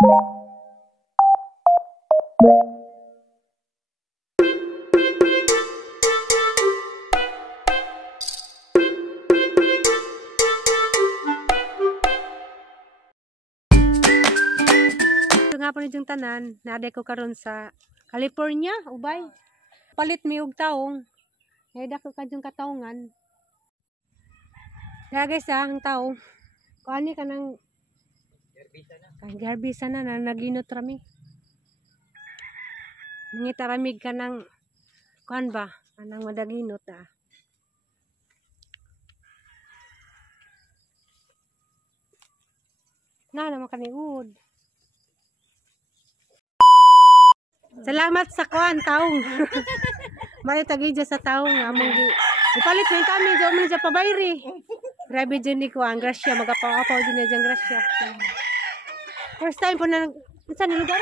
Nga po nitong tanan, naaday ko karon sa California, ubay. Palit mi og taong. Naida ko kadyong kataongan. Kaya guys, ang taong, kuani ka ng garbisa na naginot rami. Nangitaramig ka ng kuan ba? Anang madaginot Na naman kaniud. Salamat sa kuan taong. May tagidya sa taong among ipalit man kami jo man sa pabayri. Grabe din ni ko ang grasya magapaw-apaw din ang grasya. First time po na sa lugar.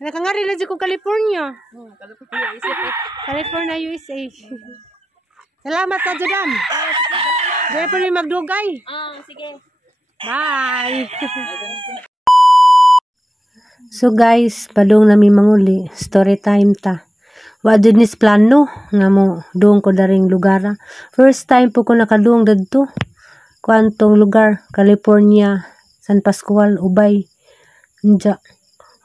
Nakangari lang ko California. California, USA. Salamat ka Jodam. Dahil po rin magdugay. Sige. Bye. So guys, padung nami manguli, story time ta. Wa jud nis plano nga mo duong ko daring lugar. First time po ko nakadung dadto. Kuantong lugar, California, San Pascual, Ubay. Nja.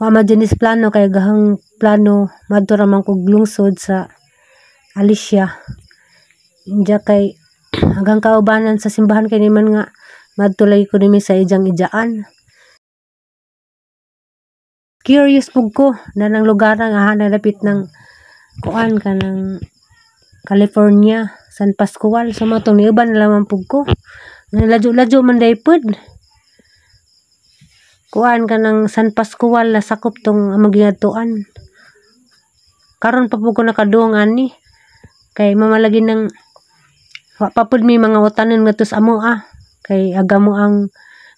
Wa ma jud nis plano kay gahang plano madto ra man kog lungsod sa Alicia. Nja kay hanggang kaubanan sa simbahan kay man nga madtulay ko nimi sa ijang ijaan. Curious pug ko na ng lugar nga nalapit ng kuan ka ng California, San Pascual. So matong niuban na lamang pug ko. Lajo-lajo man day pud. Kuan ka ng San Pascual la sakop tong among giadtuan. Karon pa pug ko nakaduong ani. Kay mamalagi ng wa pa pud mi mga utanan ngadto sa amo Kay aga mo ang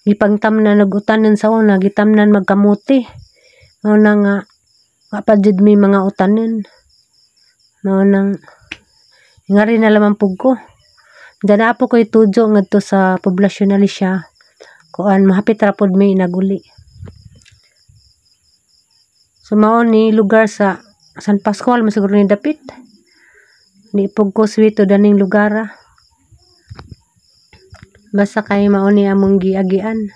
gipangtamnan nagutanan sa una gitamnan magkamuti. Mao na nga pa jud mi mga utanen. Mao nang ngari na lamang pug ko. Dana po ko'y tudyo ngadto sa poblasyon na Alicia. Kuan mahapit ra pud mi naguli. So mao ni lugar sa San Pascual masiguro ni dapit. Ni pug ko swito daning lugar. Basta kay mao ni among giagian.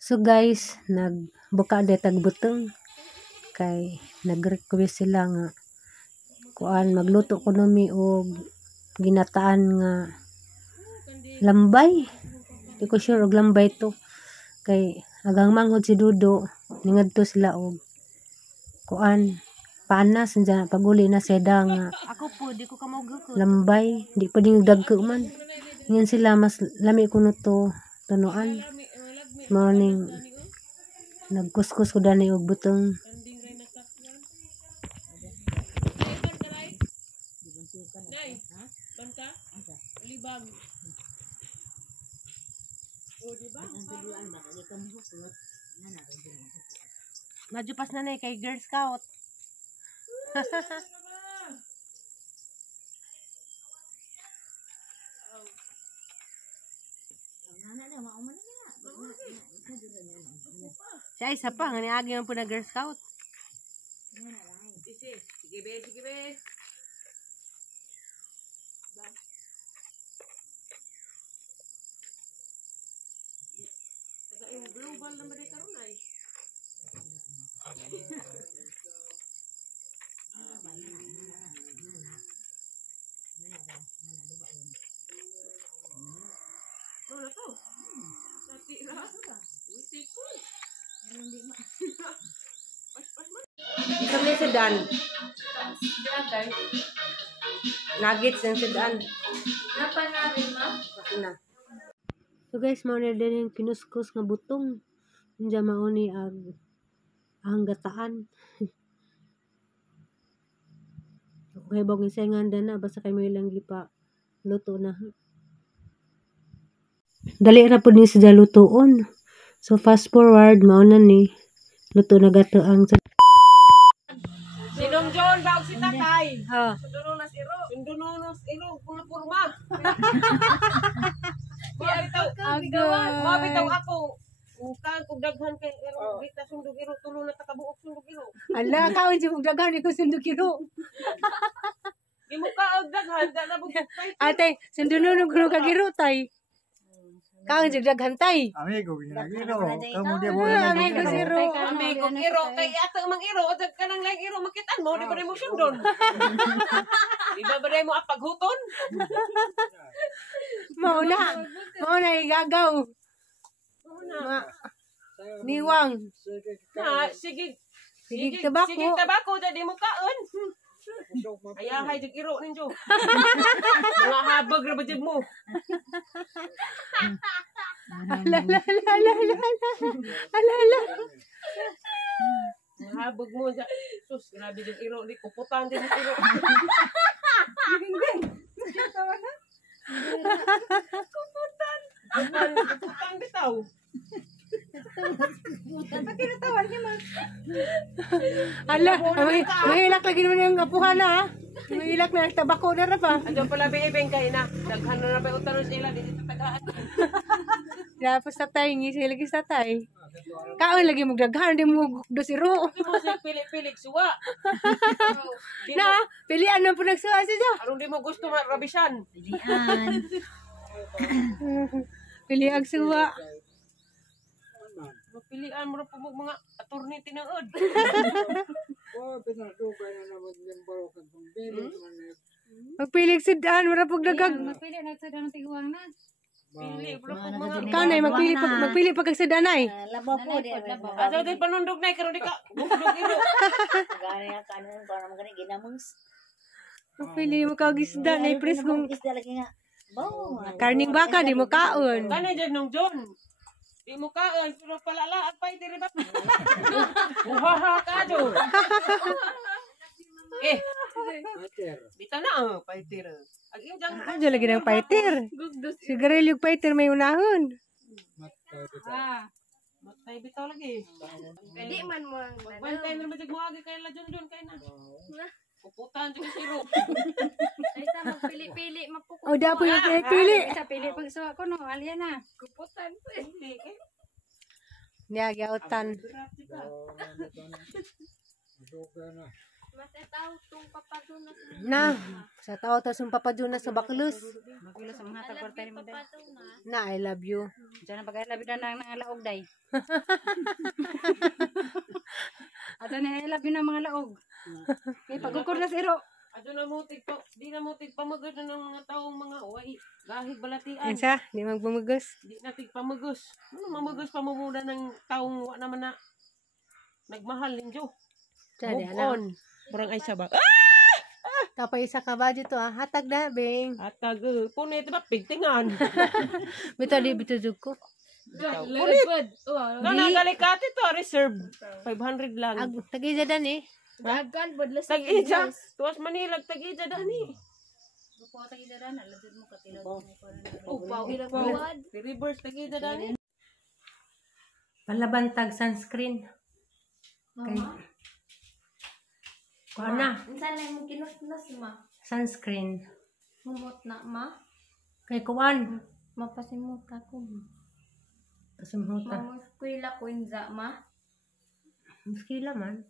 So guys, nagbuka de tagbutong kay nag-request sila nga kuan magluto ko nami og ginataan nga lambay. Di ko sure og lambay to. Kay agang manghod si Dudo, ningadto sila og kuan panas nga paguli na seda nga Ako po, di ko kamaugo ko. lambay, di pa din dagko man. Ngayon sila mas lami ko no to tunuan. Morning nagkuskus ko dani og butong. Medyo pas na kay Girl Scout. Siya isa pa, nga niagi man po na Girl Scout. Sige be, sige be. Global naman rin karoon ay. Ano to? Natira? Usikul. Kami sedan. Nuggets ng sedan. Napa namin, ma? Na. So guys, mao na din yung kinuskus nga butong. Unja mao ni ang gataan. Okay, bawang isengan na basta kay mo ilang gipa luto na. Dali ra pud ni sa lutoon. So fast forward mao na ni luto na gato ang Sinong John daw si tatay. oh. Sunduno na siro. Sunduno na siro. Mga purma. Mabitaw ako. Kang kung daghan kay iro. Bita sundog iro. Tulo na takabuok sundog iro. Ala kaon si daghan ko sundok kilo. Di mo ka daghan. Dala mo pay. Ate, sunduno no kuno ka giro tay. Kaon si daghan tay. Amigo, ginagiro. Kamu dia mo Amigo, ginagiro. zero. Amigo iro. Kay ato mang iro. O ka nang lang iro. Makitaan mo. Di ba rin mo sundon? Di ba rin mo apaghuton? Mao na igagaw. Niwang. Sige. Sige tabako. Sige tabako. Di mo kaon. Ayahay jud iro ninyo. Mga habag ra ba jud mo? Ala. Mga habag mo ja. Sus, grabe jud iro di kuputan din iro. Kuputan. Kuputan bitaw. Ala, mahilak lagi naman yung apuhan na. Mahilak na tabako na ra pa. Andiyan pala bibeng kay na. Daghan na ba utanon sila di sa tagaan. Tapos tatay, ngisi lagi sa tatay. Kaon lagi mo daghan, di mo dosiro. Di mo sig pilik-pilik suwa. Na, pilian na po nagsuwa siya. Aron di mo gusto marabisan. Pilihan. Pili ang suwa. Mapilian mo po mga attorney tinuod. Oh, pinadugay na naman yung barokan kung bili man. Magpilig sidaan, marapog dagag. Magpili na sa ng tiguang na. Pili mo po mga. Ikaw na, magpili pag kagsidanay. Labaw po, labaw. Ato din panundog na karon di ka. Bugdog iro. Gani ang kanon para magani ginamons. Magpili mo kagisda na ipres kung Isda lagi nga. Baw. karning baka, di mo kaon. Kanay dyan nung John. Di mo kaon, pero palala at pa'y diri ba? Uhaha ka do. Bita na pa'y tira. Ag yung dyan. Ano lagi ng fighter? Sigarilyo fighter may unahon. Matay bitaw lagi. Di man mo. Bantay na matig mo agi kay la John kay na. Puputan dyan siro. Ay sa magpili-pili mapuko. O dapo yung pili. Sa pili pag suwa ko no, alya na. Kuputan. Hindi kay. Niya, gyautan. Dugay na. Mas tao tong papaduna Na, sa tao to sung papaduna sa Baklus. Magulo sa mga tagwarta ni mo day. papaduna. Na, I love you. Diyan na pag-ilabi na ng laog day. Ato na ilabi ng mga laog. Kay pagkukur na si Iro. Ado na mo tigpa, di na mo tigpamagod na ng mga taong mga uway. Gahig balatian. Insa, di magbumugos. Di na tigpamagos. Ano mamagos pa mo muna ng taong wa naman na nagmahal ninyo. Jadi, Move ana. on. Murang ay sabak. Tapay isa ka ba dito ah? Hatag na, Bing. At tag, punit ba? Pigtingan. Bito di, bito jug ko. Punit. Kana galikati to, reserve. 500 lang. Ag, tag-ija dan eh. Dagan bodlas. Tag-ija. Tuwas Manilag, tag-ija dani. Buko ta gidaran na lagid mo katilaw mo ko na. Upaw ilang buwad. Reverse, tag-ija dani. Palabantag sunscreen. Kay, kuha na. Unsa na imong kinusnas ma? Sunscreen. Humot na ma. Kay kuwan. Mapasimot ako. Pasimhuta. Mamuskwila ko inza ma. Muskila man.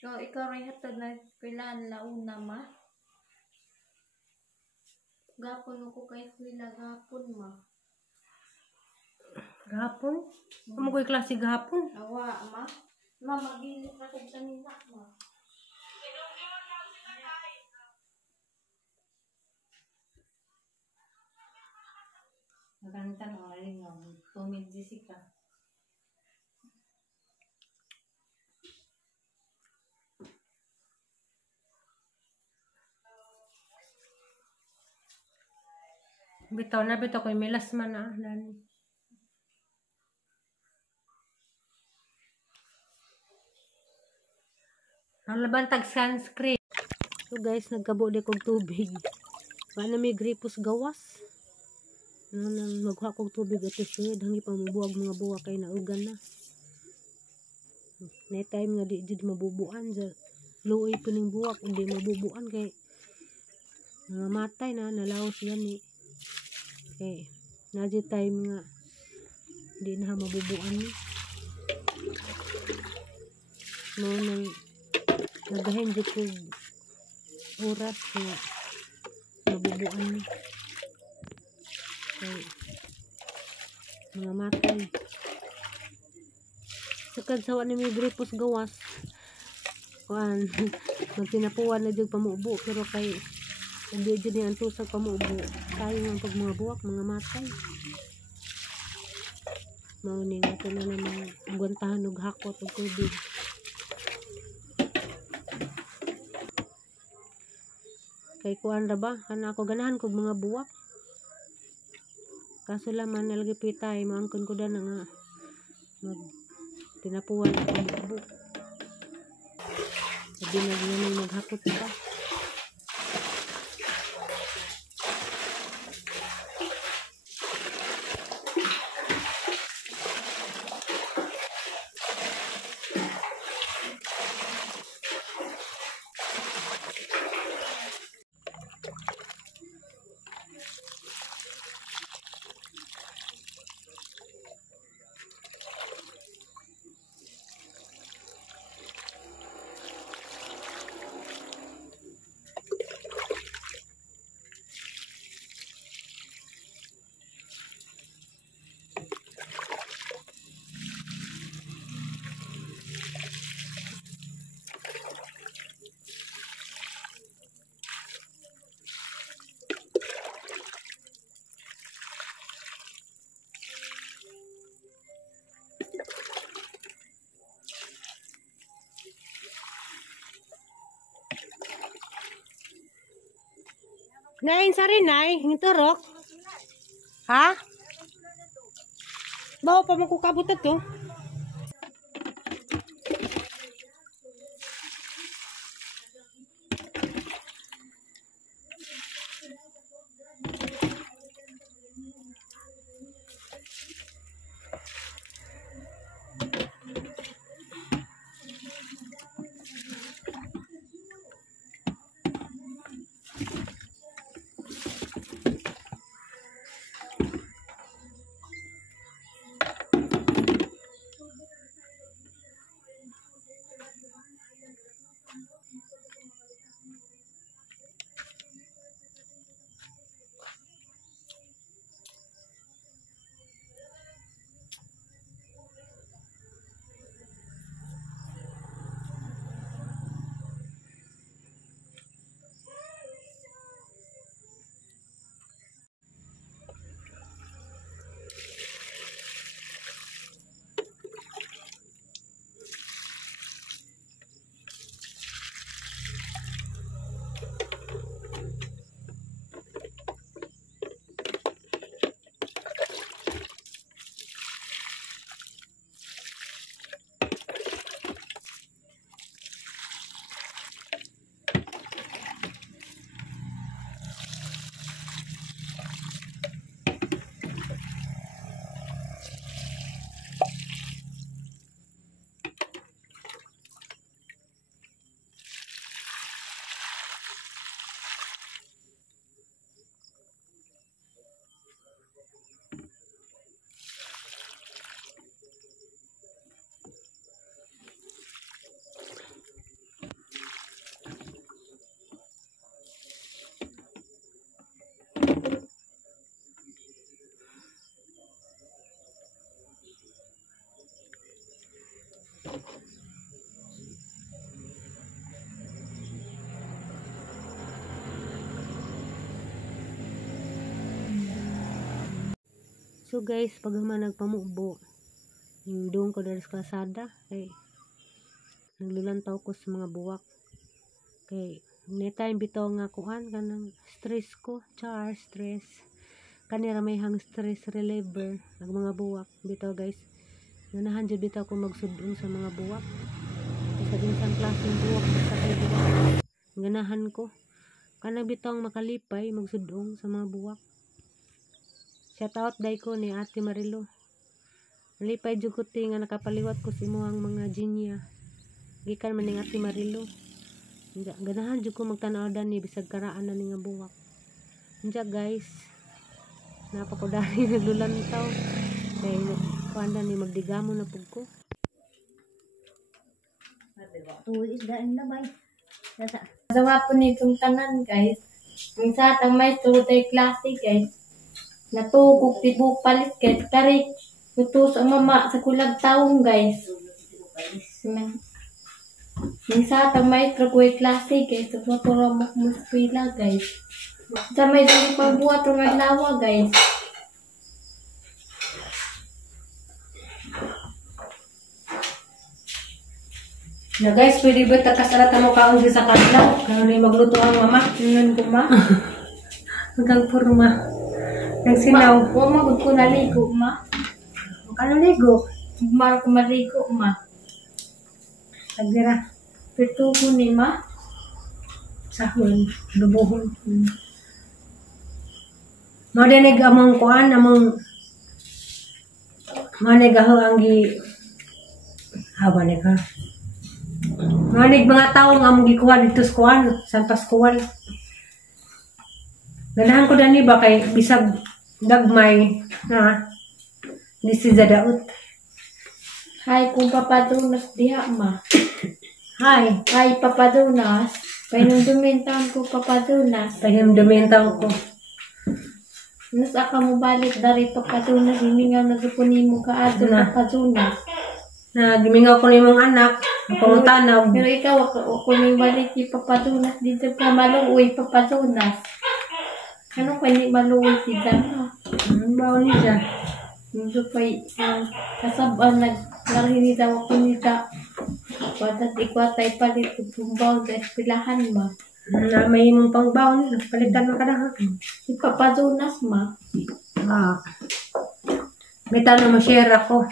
So ikaw rin hatod na kailan launa ma. Gapon mo ko kay kwila gapon ma. Gahapon? Amo ko'y klase gahapon. Awa ma. Ma magilit na kog kanina ma. Maganta ng malingaw. Tumid Jessica. Bitaw na, bitaw ko'y milas man ah. Lani. Palabantag sunscreen. So guys, nagkabo di kog tubig. Paano may gripos gawas? Nang maghuha kog tubig at siya, hangi pa mabuwag mga buwa kay naugan na. Na time nga di jud mabubuan sa luoy po ning buwak, hindi mabubuan kay mga matay na nalaos gani. Kay na di time nga di na mabubuan ni. No nang nagahin jud kog oras nga mabubuan ni. Kay mga matay. Sakad sa wala may gripos gawas. Kuan, magtinapuan na jud pamubo pero kay hindi jud ni anto sa pamubo. Tayo nga pag mga buwak, mga matay. Mauning ito na naman agwantahan og hakot og tubig. Kay kuan ra ba? Kana ako ganahan kog mga buwak. Kaso laman nalagi pitay maangkon ko da na nga mag tinapuan ako bubo. Sabi na ganyan maghakot pa. Nain sa rin, nay. Ngiturok. Ha? Bawa pa makukabot na to. So guys, pag man nagpamubo, doon ko dari sa kalsada, kay naglulantaw ko sa mga buwak. Kay may time bitaw nga kuan kanang stress ko, stress. Kanira may hang stress reliever ang mga buwak bitaw guys. Ganahan jud bitaw ko magsudong sa mga buwak. Sa binsang klaseng buwak sa kay buwak. Ganahan ko. Kanang bitaw makalipay magsudong sa mga buwak. Shout out day ko ni Ate Marilo. Nalipay jud ko nga nakapaliwat ko sa imuhang mga jinya. Gikan man ning Ate Marilo. Ganahan jud ko magtanaw ni bisag karaan na ning buwak. Unja guys. Napako-dari naglulantaw. Kay kuanda ni magdigamo na pud ko. Tuwi isda ang labay. Dasa. Sawa po nitong tanan guys. Ang sa atang maestro tay klase guys. Natugog tibok palit guys. Kari utos ang mama sa kulag taong guys. Ang sa atang maestro ko ay klase guys. Tuturo mo muskwila guys. Sa may dali pagbuhat o maglawa guys. Na guys, pwede ba takasalata mo kaon sa kadlaw? Kaya ni magluto ang mama. Tingnan ko ma. Hanggang purma. Nagsinaw. Huwag magod ko naligo ma. Kanaligo. Mar ko maligo ma. Agira. Pito ko ni ma. Sahon. Lubuhon. Madinig among kuan, among manig aho ang gi manig ha. Manig mga taong among gikuha dito sa kuan, San Pascual. Ganahan ko dani ba kay bisag dagmay na di si Zadaut. Hay kung papadunas diha ma. Hi, Hay papadunas. Kaya nung dumintahan ko papadunas. pahimdumintaw ko. Nas aka mo balik dari papadunas. Himingaw na supunin mo ka ato Na. papadunas. Na gimingaw ko nimong anak, pangutanaw. Pero ikaw ako nang balik yung papadunas. Dito ka maluoy papadunas. Ano pa ni maluoy si Dama? Bawo ni siya. Dito pa kasabaan naglari daw ako nita. Wadat ikwatay palit tumbaw sa espilahan ma. Na may imong pangbaon, palitan mo kada ha. Si papadunas ma. Ah. May tanong ma-share ako.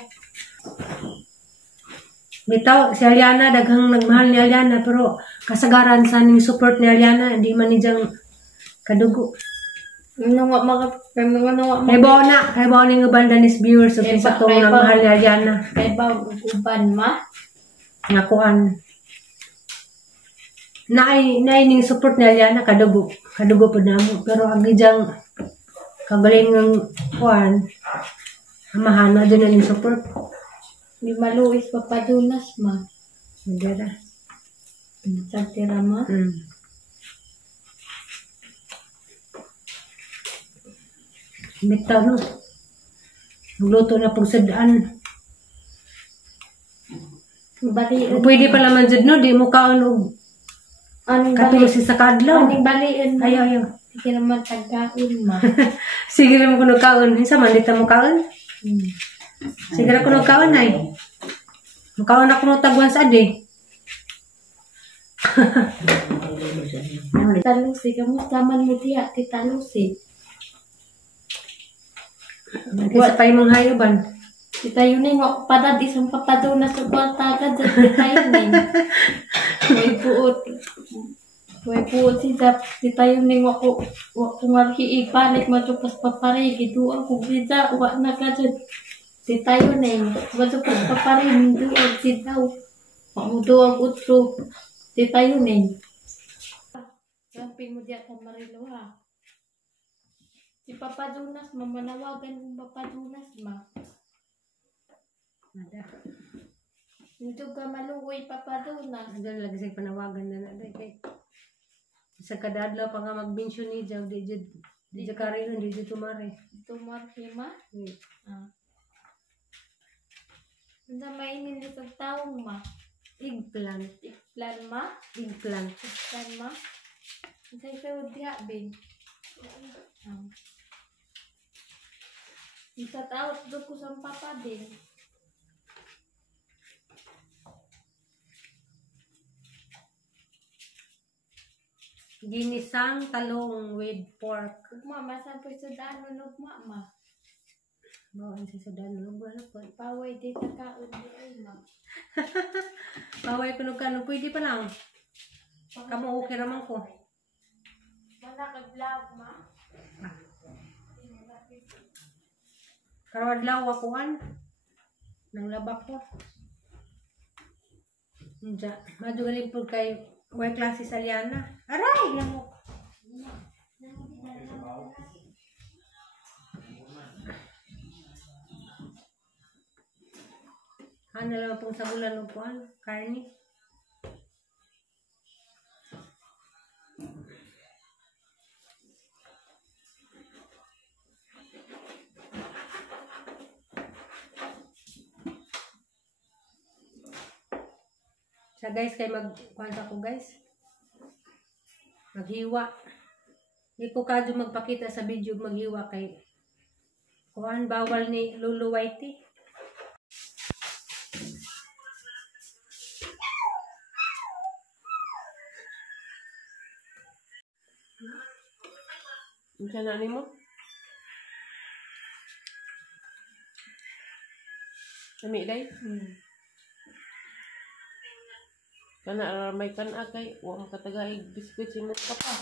Bitaw, si Aliana, daghang nagmahal ni Aliana, pero kasagaran sa ning support ni Aliana, di man ni diyang kadugo. Ano nga mga Kay bawa ning abandanis viewers, so Kay sa ba- tong kay ba- nagmahal ni Aliana. kay ba uban ma? Nakuan. Naay ning support ni Aliana, kadugo po namo. Pero ang gijang kagaling ng kuan, amahan na dyan na ning support. Di maluis papadunas ma. Hindi na. Sagtira ma. Bitaw no. Magluto na pagsadaan. Baliin. Pwede pala man dyan no, di mo kaon og Anong katulo baliin? si sa kadlaw. Anong baliin ma? Ayaw. Sige naman tagkain ma. Sige naman kung nagkaon. Isa man, dito mo kaon. Sige na kung nagkaon ay. Makaon ako ng tagwan sa adi. Talusi, kamusta man mo diya, tita Lucy? Isa pa yung mga hayuban. Tita Yuning, wak padad isang papadunas sa kwarta agad sa tita Yuning. May puot si tita Yuning, wak marhiig panik matupas paparigi, duang kong sida, wak na ka dyan. Tita Yuning, matupas paparigi, duang sidaw. Wak mo duang utro, tita Yuning. Samping mo diya sa Marilo ha. Si Papadunas, mamanawagan kong Papadunas ma. Hindi ka maluoy Papadunas. Doon lagi sa panawagan na na. Kay sa kadadlaw pa nga magbensyon ni Jaw. Di dyan kari nun, di dyan tumari. Tumarhi ma. Hindi mainin sa taong ma. Eggplant. Plan ma. Eggplant. Plan ma. Hindi kayo diha bin. Isa out doon ko sa papa din. Ginisang talong with pork. Ugma, masan po sa daan ng mama. Bawaan sa sudan. Ano po? Paway di takaon di ay ma. Baway ko nung pwede pa lang. Kamu okay naman ko. Wala ka vlog ma. Karawad law akuan. Nang labak ko. Diyan. Madugalin po kay way klase sa Liana. Aray! Lamok. Ano lang pong sabulan upuan? Karni. Sa guys, kay magkuhan ko guys. Maghiwa. Di ko kadyo magpakita sa video maghiwa kay kuhan bawal ni Lulu Whitey. Ang sana mo? Lami day? Kana may kana kay wa makatagay biskuit simot ka pa.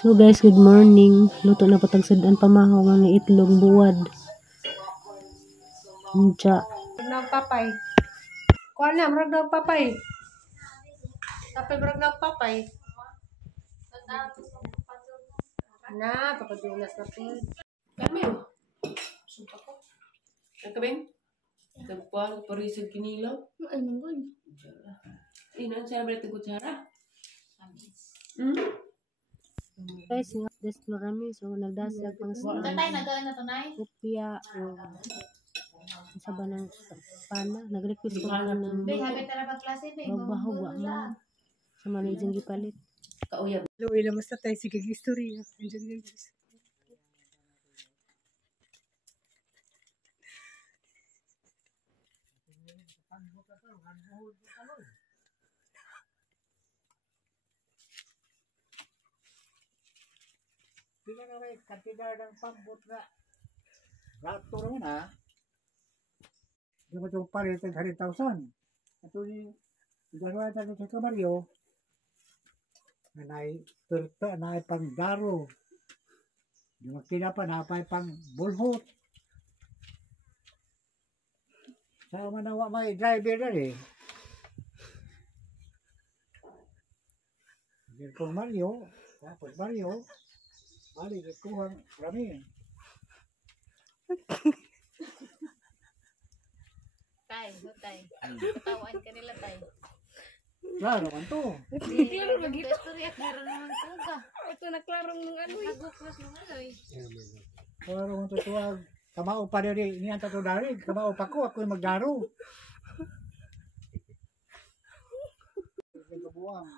So guys, good morning. Luto na patagsadan pamahaw ng itlog buwad. Unja. Nagpapay. Kuha na, marag nagpapay. Tapay marag nagpapay. Na, papadulas na po. Kami oh. Sumpah ko. Nagkabing? Nagpuan parisag kinilaw. Ay manggon. Inan siya naman itong kutsara. Guys, this marami. So, nagdasag pang Tatay, nagawin na to, Nay? upya o sa ba ng pana. Nag-request ko ng Be, habi tara ba klase, be? babahawa man. Sa manijang gipalit. Kauyab. Luwi lang mas tatay si kag-istorya. Hindi na may kantidad ng pambot na rato naman ha. Hindi mo itong palit ng 100,000. Ito ni gagawa natin sa kamaryo na naipirta na ipangdaro. Yung magtinapa na pang bulhot. Sa manawa may driver na eh. Hindi kong Mario, tapos Mario, balik kuha rami. Tay, tay. Tawaan ka nila, tay. Klaro man to. Klaro na gito. Istorya, klaro naman to ka. Ito na klarong nung ano eh. Nagukros nung ano eh. Klaro man to tuwag. Kamao pa rin niyan tato dari. Kamao pa ko, ako yung magdaro. Kabuang.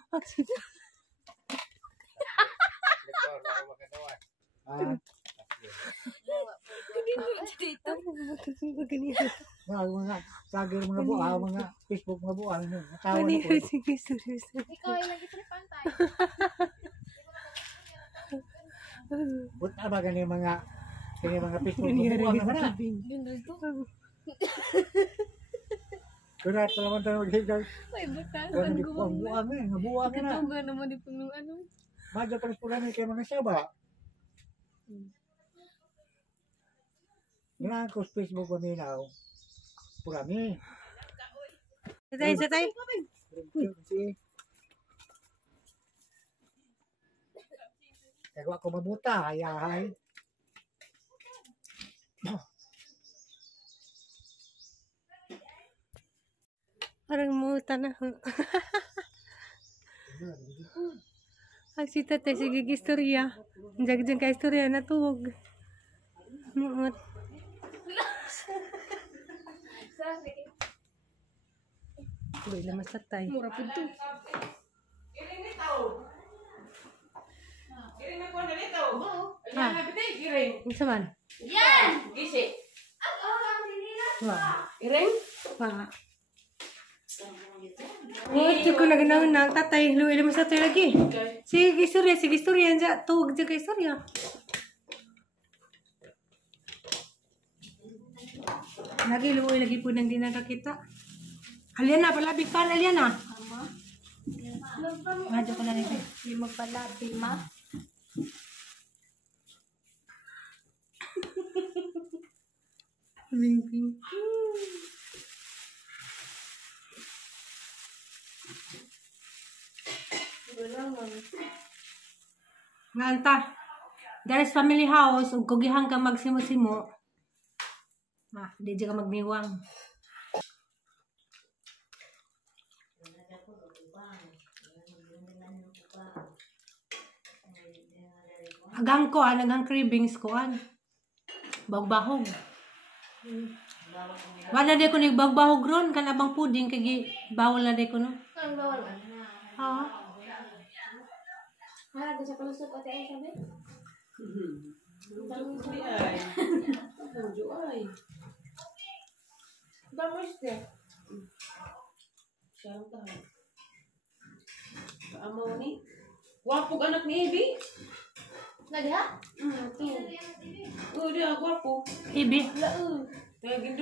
Mga sagir mga buha, mga Facebook mga buha. Natawa na ko. Ikaw ay nag-itripan, tay. But na ba ganyan mga Facebook mga buha naman na. Kunat pa naman tayo mag-higaw. Ay, butas. Kung hindi ko ang buha nga, nga buha nga na. Katungga naman di nung ano. Madya pa rin pula na kayo mga saba. Nga ko sa Facebook paminaw. Purami. Satay. Kaya ako mabuta, hayahay. Parang muta na. Ang si tatay, sige istorya. Diyan ka istorya, natuwag. Muot. Uy, lamas tatay. Mura po ito. Iring na ko na dito. Ayan na bitay, iring. Isa man. Gisi. Wow. Iring? Wow. Oh, ito ko na ganaw na tatay. Luwi naman sa tayo lagi. Sige, istorya. Diyan, tuwag dyan ka istorya. Luwi lagi po nang di nakakita. Aliana, palabig pa, Aliana. Radyo ko na rin. Hindi magpalabi, ma. Ping. Nganta. There's family house, ug kugihang ka magsimo-simo. Di ka magmiwang. Agang ko, nagang cravings ko, bagbahog. Wala na ko nagbagbahog ron, kanabang puding, kaya bawal na ko, no? Ang bawal. Ha? Mahal sa kalusot ate ay sabi. Di ay. Lujo ay. Damos de. Siyang ka. Kaamaw ni. Wapog anak ni Ebi. Nagha? Oh, dia gwapo. Ibi. Laon. Tagin